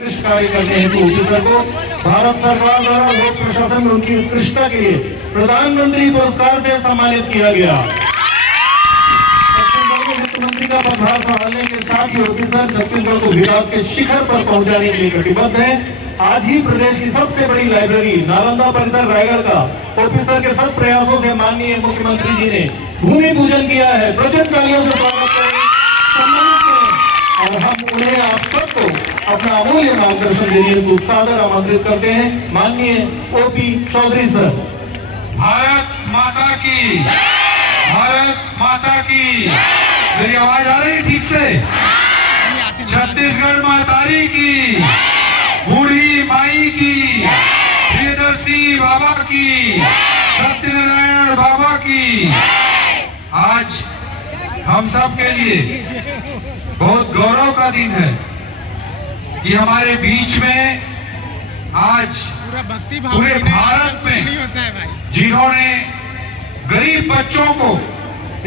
उत्कृष्ट कार्य करने हेतु ऑफिसर को भारत सरकार द्वारा लोक प्रशासन में उनकी उत्कृष्टता के लिए प्रधानमंत्री पुरस्कार से सम्मानित किया गया। छत्तीसगढ़ को मुख्यमंत्री का पदभार संभालने के साथ ही ऑफिसर छत्तीसगढ़ को विकास के शिखर पर पहुंचाने के लिए कटिबद्ध है। आज ही प्रदेश की सबसे बड़ी लाइब्रेरी नालंदा परिसर रायगढ़ का ऑफिसर के सब प्रयासों से माननीय मुख्यमंत्री जी ने भूमि पूजन किया है। प्रचंड तालियों से स्वागत करें, सम्मानित करें और हम उन्हें आप सबको अपना अमूल्य मार्गदर्शन देने हेतु सादर आमंत्रित करते हैं। माननीय ओपी चौधरी सर। भारत माता की, भारत माता की। मेरी आवाज आ रही ठीक से? छत्तीसगढ़ मातारी की, बूढ़ी माई की, प्रियदर्शी बाबा की, सत्यनारायण बाबा की। आज हम सब के लिए बहुत गौरव का दिन है कि हमारे बीच में आज पूरे भारत में जिन्होंने गरीब बच्चों को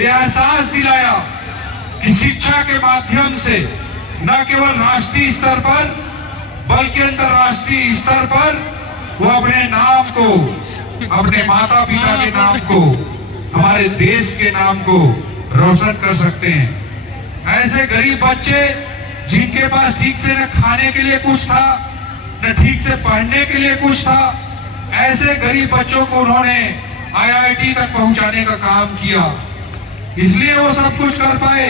यह एहसास दिलाया कि शिक्षा के माध्यम से न केवल राष्ट्रीय स्तर पर बल्कि अंतर्राष्ट्रीय स्तर पर वो अपने नाम को, अपने माता पिता के नाम को, हमारे देश के नाम को रोशन कर सकते हैं। ऐसे गरीब बच्चे जिनके पास ठीक से न खाने के लिए कुछ था, न ठीक से पढ़ने के लिए कुछ था, ऐसे गरीब बच्चों को उन्होंने IIT तक पहुंचाने का काम किया। इसलिए वो सब कुछ कर पाए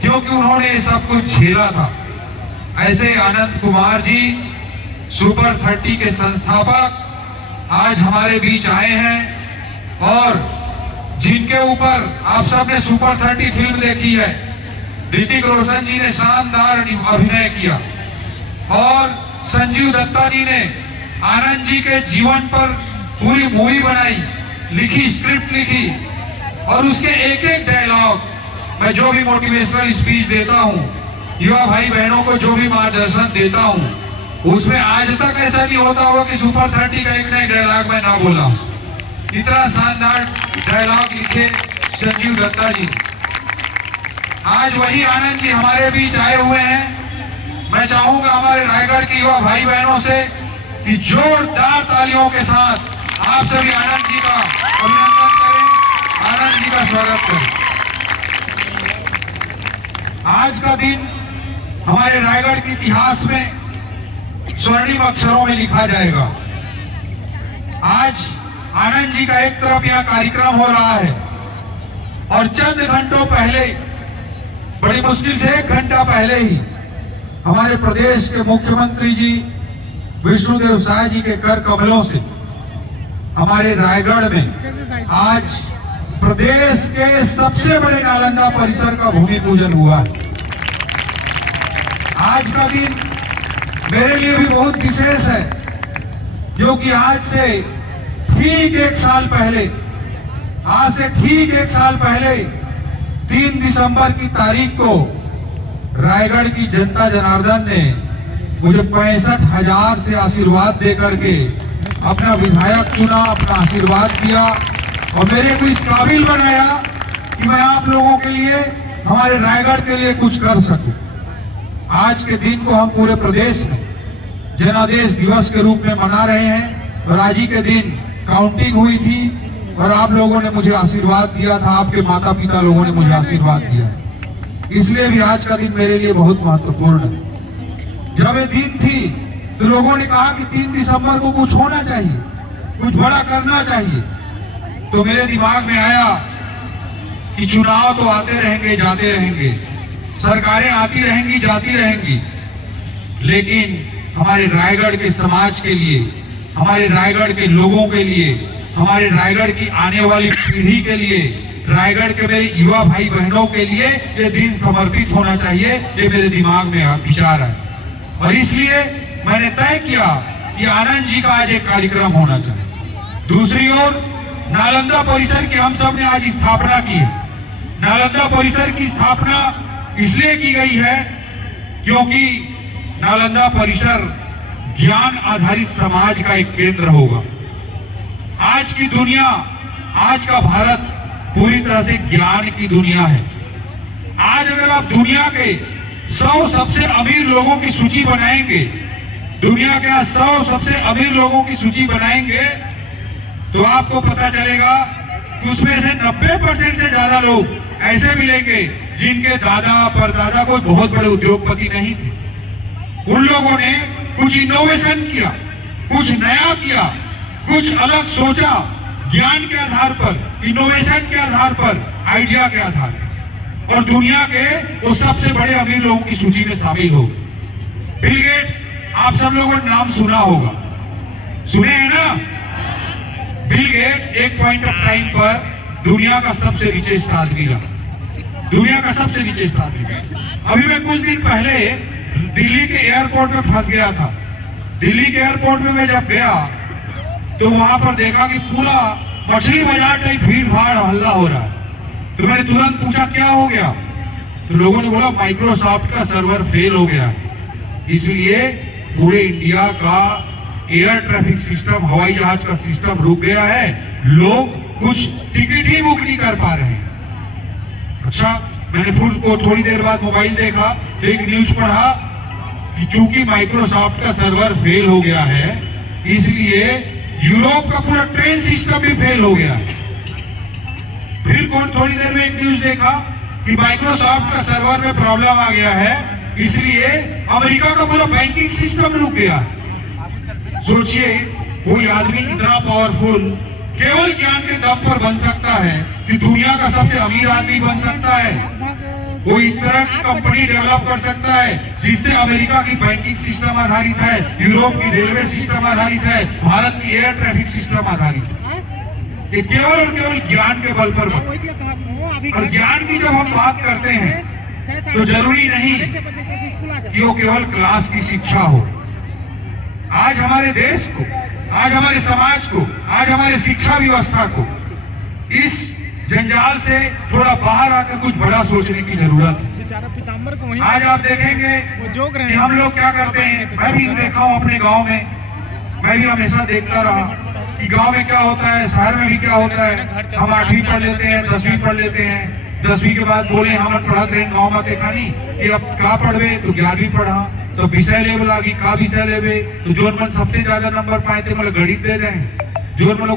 क्योंकि उन्होंने सब कुछ झेला था। ऐसे अनंत कुमार जी सुपर 30 के संस्थापक आज हमारे बीच आए हैं और जिनके ऊपर आप सबने सुपर 30 फिल्म देखी है। ऋतिक रोशन जी ने शानदार अभिनय किया और संजीव दत्ता जी ने आनंद जी के जीवन पर पूरी मूवी बनाई, लिखी, स्क्रिप्ट लिखी और उसके एक एक डायलॉग मैं जो भी मोटिवेशनल स्पीच देता हूँ, युवा भाई बहनों को जो भी मार्गदर्शन देता हूँ, उसमें आज तक ऐसा नहीं होता होगा कि सुपर 30 का एक नया डायलॉग मैं ना बोला हूँ। इतना शानदार डायलॉग लिखे संजीव दत्ता जी। आज वही आनंद जी हमारे बीच आए हुए हैं। मैं चाहूंगा हमारे रायगढ़ के युवा भाई बहनों से कि जोरदार तालियों के साथ आप सभी आनंद जी का अभिनंदन करें, आनंद जी का स्वागत करें। आज का दिन हमारे रायगढ़ के इतिहास में स्वर्णिम अक्षरों में लिखा जाएगा। आज आनंद जी का एक तरफ यह कार्यक्रम हो रहा है और चंद घंटों पहले, बड़ी मुश्किल से 1 घंटा पहले ही हमारे प्रदेश के मुख्यमंत्री जी विष्णुदेव साय जी के कर कमलों से हमारे रायगढ़ में आज प्रदेश के सबसे बड़े नालंदा परिसर का भूमि पूजन हुआ है। आज का दिन मेरे लिए भी बहुत विशेष है क्योंकि आज से ठीक 1 साल पहले, आज से ठीक 1 साल पहले 3 दिसंबर की तारीख को रायगढ़ की जनता जनार्दन ने मुझे 65,000 से आशीर्वाद दे करके अपना विधायक चुना, अपना आशीर्वाद दिया और मेरे को इस काबिल बनाया कि मैं आप लोगों के लिए, हमारे रायगढ़ के लिए कुछ कर सकूं। आज के दिन को हम पूरे प्रदेश में जनादेश दिवस के रूप में मना रहे हैं और आज ही के दिन काउंटिंग हुई थी और आप लोगों ने मुझे आशीर्वाद दिया था, आपके माता पिता लोगों ने मुझे आशीर्वाद दिया। इसलिए भी आज का दिन मेरे लिए बहुत महत्वपूर्ण है। जब ये दिन थी तो लोगों ने कहा कि 3 दिसंबर को कुछ होना चाहिए, कुछ बड़ा करना चाहिए। तो मेरे दिमाग में आया कि चुनाव तो आते रहेंगे, जाते रहेंगे, सरकारें आती रहेंगी, जाती रहेंगी, लेकिन हमारे रायगढ़ के समाज के लिए, हमारे रायगढ़ के लोगों के लिए, हमारे रायगढ़ की आने वाली पीढ़ी के लिए, रायगढ़ के मेरे युवा भाई बहनों के लिए ये दिन समर्पित होना चाहिए। ये मेरे दिमाग में विचार है और इसलिए मैंने तय किया कि आनंद जी का आज एक कार्यक्रम होना चाहिए। दूसरी ओर नालंदा परिसर की हम सब ने आज स्थापना की है। नालंदा परिसर की स्थापना इसलिए की गई है क्योंकि नालंदा परिसर ज्ञान आधारित समाज का एक केंद्र होगा। आज की दुनिया, आज का भारत पूरी तरह से ज्ञान की दुनिया है। आज अगर आप दुनिया के 100 सबसे अमीर लोगों की सूची बनाएंगे दुनिया के 100 सबसे अमीर लोगों की सूची बनाएंगे तो आपको पता चलेगा कि उसमें से 90% से ज्यादा लोग ऐसे मिलेंगे जिनके दादा परदादा कोई बहुत बड़े उद्योगपति नहीं थे। उन लोगों ने कुछ इनोवेशन किया, कुछ नया किया, कुछ अलग सोचा, ज्ञान के आधार पर, इनोवेशन के आधार पर, आइडिया के आधार पर, और दुनिया के वो सबसे बड़े अमीर लोगों की सूची में शामिल हो गए। बिल गेट्स, आप सब लोगों ने नाम सुना होगा, सुने हैं ना? बिल गेट्स एक पॉइंट ऑफ टाइम पर दुनिया का सबसे रिचेस्ट आदमी रहा, दुनिया का सबसे रिचेस्ट आदमी रहा। अभी मैं कुछ दिन पहले दिल्ली के एयरपोर्ट में फंस गया था। दिल्ली के एयरपोर्ट में मैं जब गया तो वहां पर देखा कि पूरा मछली बाजार टाइप भीड़ भाड़ हल्ला हो रहा है। तो मैंने तुरंत पूछा क्या हो गया, तो लोगों ने बोला माइक्रोसॉफ्ट का सर्वर फेल हो गया है, इसलिए पूरे इंडिया का एयर ट्रैफिक सिस्टम, हवाई जहाज का सिस्टम रुक गया है, लोग कुछ टिकट ही बुक नहीं कर पा रहे हैं। अच्छा, मैंने फिर थोड़ी देर बाद मोबाइल देखा तो एक न्यूज पढ़ा कि चूंकि माइक्रोसॉफ्ट का सर्वर फेल हो गया है, इसलिए यूरोप का पूरा ट्रेन सिस्टम भी फेल हो गया है। फिर थोड़ी देर में एक न्यूज देखा कि माइक्रोसॉफ्ट का सर्वर में प्रॉब्लम आ गया है, इसलिए अमेरिका का पूरा बैंकिंग सिस्टम रुक गया है। सोचिए, कोई आदमी इतना पावरफुल केवल ज्ञान के दम पर बन सकता है कि दुनिया का सबसे अमीर आदमी बन सकता है। वो इस तरह की कंपनी डेवलप कर सकता है जिससे अमेरिका की बैंकिंग सिस्टम आधारित है, यूरोप की रेलवे सिस्टम आधारित है, भारत की एयर ट्रैफिक सिस्टम आधारित है। ये केवल और केवल ज्ञान के बल पर बना। और ज्ञान की जब हम बात करते हैं तो जरूरी नहीं कि वो केवल क्लास की शिक्षा हो। आज हमारे देश को, आज हमारे समाज को, आज हमारे शिक्षा व्यवस्था को इस जंजाल से थोड़ा बाहर आकर कुछ बड़ा सोचने की जरूरत है। आज आप देखेंगे कि हम लोग क्या करते हैं, मैं भी देखा हूँ अपने गांव में, मैं भी हमेशा देखता रहा कि गांव में क्या होता है, शहर में भी क्या होता है। हम 8वीं पढ़ लेते हैं, 10वीं पढ़ लेते हैं, 10वीं के बाद बोले हम पढ़त रहे गाँव में, देखा नहीं कि अब का पढ़वे तो 11वीं पढ़ा तो विषय लेवल आ गई, का विषय लेवे तो जोन मन सबसे ज्यादा नंबर पाए थे मतलब गणित दे दें, जोन मन